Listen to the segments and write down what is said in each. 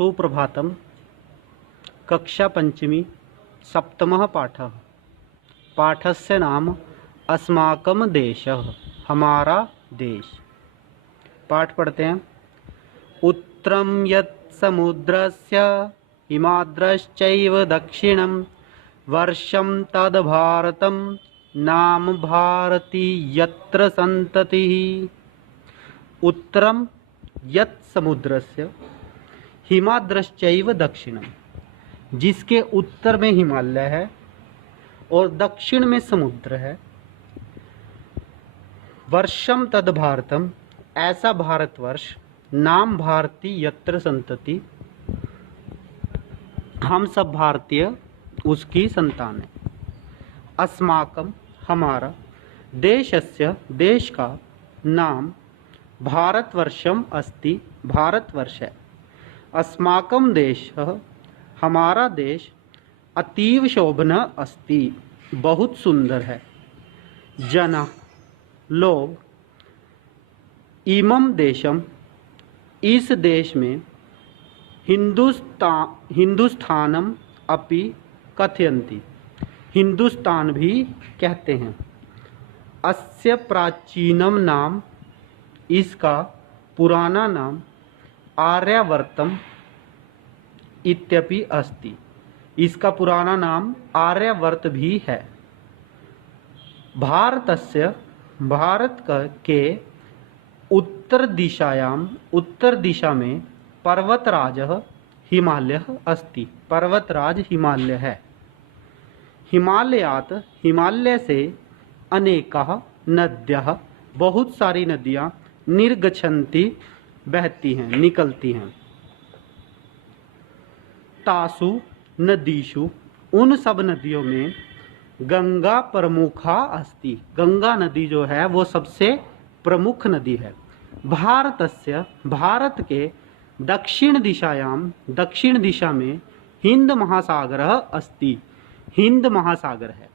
सुप्रभातम। कक्षा पंचमी सप्तमः पाठः। पाठस्य नाम अस्माकं देशः, हमारा देश। पाठ पढ़ते हैं। उत्तरं यत् समुद्रस्य हिमाद्रश्चैव दक्षिणं वर्षं तद् भारतं नाम भारती यत्र संततिः। उत्तरं यत् समुद्रस्य हिमाद्रश्चैव दक्षिणम, जिसके उत्तर में हिमालय है और दक्षिण में समुद्र है। वर्षम तद भारतम, ऐसा भारतवर्ष। नाम भारती यत्र संतति, हम सब भारतीय उसकी संतान है। अस्माकम, हमारा। देशस्य, देश का। नाम भारतवर्षम अस्ति, भारतवर्ष है। अस्माकं देशः, हमारा देश। अतीव शोभन अस्ति, बहुत सुंदर है। जना, लोग। इमं देशम, इस देश में। हिंदुस्थानम अपि कथयन्ति, हिंदुस्तान भी कहते हैं। अस्य प्राचीनम नाम, इसका पुराना नाम। आर्यावर्तम इत्यपि अस्ति, इसका पुराना नाम आर्यावर्त भी है। भारतस्य, भारत के उत्तर दिशायाम, उत्तर दिशा में। पर्वतराजः हिमालयः अस्ति, पर्वतराज हिमालय है। हिमालयात्, हिमालय से। अनेकाः नद्यः, बहुत सारी नदियाँ। निर्गच्छन्ति, बहती हैं, निकलती हैं। तासु नदीषु, उन सब नदियों में। गंगा प्रमुखा अस्ति, गंगा नदी जो है वो सबसे प्रमुख नदी है। भारतस्य, भारत के। दक्षिण दिशायाम, दक्षिण दिशा में। हिंद महासागरः अस्ति, हिंद महासागर है।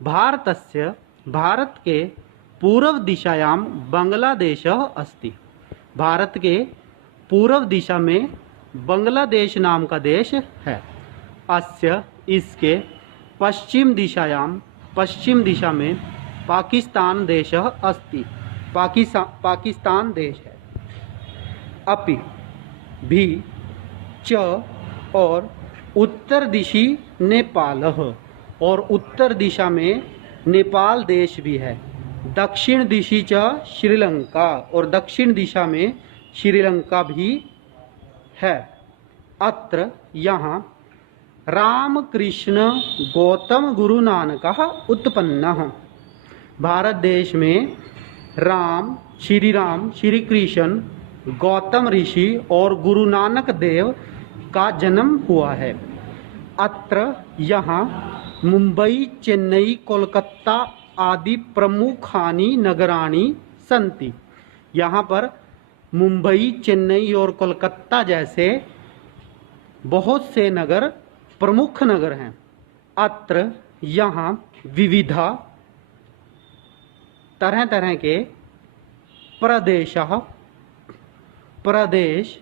भारतस्य, भारत के। पूर्व दिशायाम बांग्लादेशः अस्ति, भारत के पूर्व दिशा में बांग्लादेश नाम का देश है। अस्य, इसके। पश्चिम दिशायाम, पश्चिम दिशा में। पाकिस्तान देशः अस्ति, पाकिस्तान देश है। अपि, भी। च, और। उत्तर दिशि नेपालः, और उत्तर दिशा में नेपाल देश भी है। दक्षिण दिशि च श्रीलंका, और दक्षिण दिशा में श्रीलंका भी है। अत्र, यहाँ। रामकृष्ण गौतम गुरु नानकः उत्पन्नः, भारत देश में। राम, श्री कृष्ण, गौतम ऋषि और गुरु नानक देव का जन्म हुआ है। अत्र, यहाँ। मुंबई, चेन्नई, कोलकाता आदि प्रमुखानि नगराणि सन्ति, यहाँ पर मुंबई, चेन्नई और कोलकाता जैसे बहुत से नगर प्रमुख नगर हैं। अत्र, यहाँ। विविधा, तरह तरह के। प्रदेशः, प्रदेश।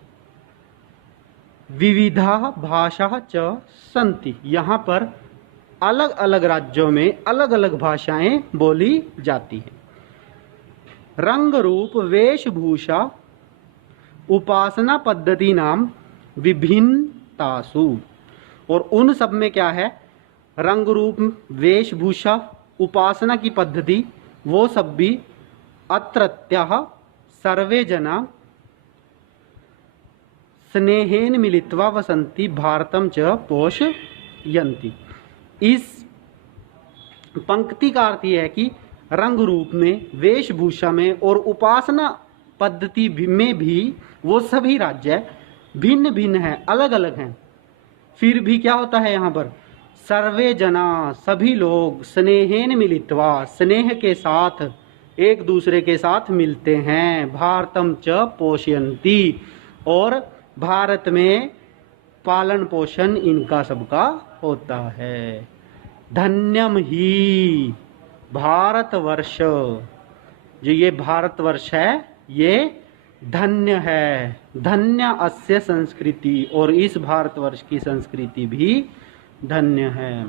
विविधा भाषा च सन्ति, यहाँ पर अलग अलग राज्यों में अलग अलग भाषाएं बोली जाती हैं। रंग रूप, वेशभूषा, उपासना पद्धति नाम विभिन्नतासु, और उन सब में क्या है? रंग रूप, वेशभूषा, उपासना की पद्धति, वो सब भी। अत्रत्यः सर्वे जना स्नेहेन मिलित्वा वसन्ति भारतं च पोषयन्ति। इस पंक्ति का अर्थ यह है कि रंग रूप में, वेशभूषा में और उपासना पद्धति में भी वो सभी राज्य भिन्न भिन्न हैं, अलग अलग हैं। फिर भी क्या होता है यहाँ पर? सर्वे जना, सभी लोग। स्नेहेन मिलित्वा, स्नेह के साथ, एक दूसरे के साथ मिलते हैं। भारतम च पोषयन्ति, और भारत में पालन पोषण इनका सबका होता है। धन्यम ही भारतवर्ष, जो ये भारतवर्ष है ये धन्य है, धन्य अस्य संस्कृति, और इस भारतवर्ष की संस्कृति भी धन्य है।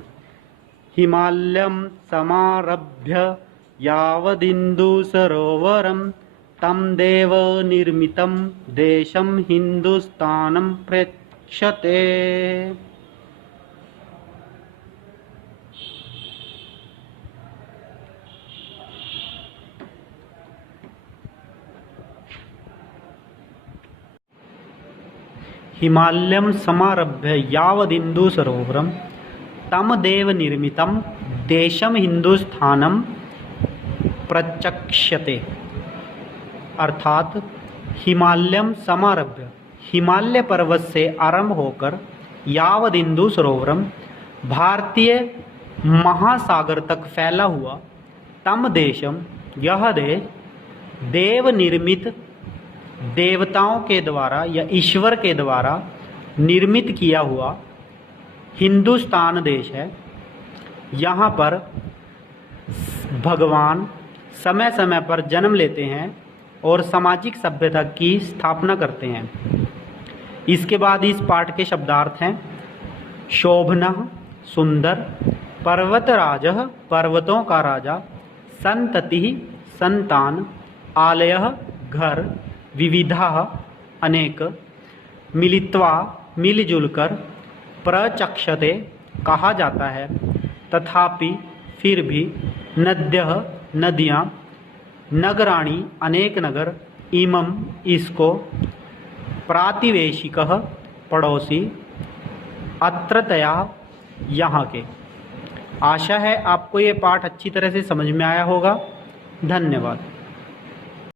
हिमालयम समारभ्य यावदिन्दु सरोवरम तम देव निर्मितम देशम हिंदुस्तानम प्रेक्षते। हिमालयम समारभ्य यावदिन्दु सरोवरम तम देव निर्मितम देशम हिंदुस्थानम प्रचक्ष्यते। अर्थात हिमालयम समारभ्य, हिमालय पर्वत से आरंभ होकर यावदिन्दु सरोवरम, भारतीय महासागर तक फैला हुआ, तम देशम, यह देश, देव निर्मित, देवताओं के द्वारा या ईश्वर के द्वारा निर्मित किया हुआ हिंदुस्तान देश है। यहाँ पर भगवान समय समय पर जन्म लेते हैं और सामाजिक सभ्यता की स्थापना करते हैं। इसके बाद इस पाठ के शब्दार्थ हैं शोभनः, सुंदर, पर्वतराजः, पर्वतों का राजा, संततिः, संतान, आलयः, घर, विविधः, अनेक, मिलित्वा, मिलजुलकर, प्रचक्षते, कहा जाता है, तथापि, फिर भी, नद्यः, नदियाँ, नगराणि, अनेक नगर, इमं, इसको, प्रातिवेशिकः, पड़ोसी, अत्रतया, यहाँ के। आशा है आपको ये पाठ अच्छी तरह से समझ में आया होगा। धन्यवाद।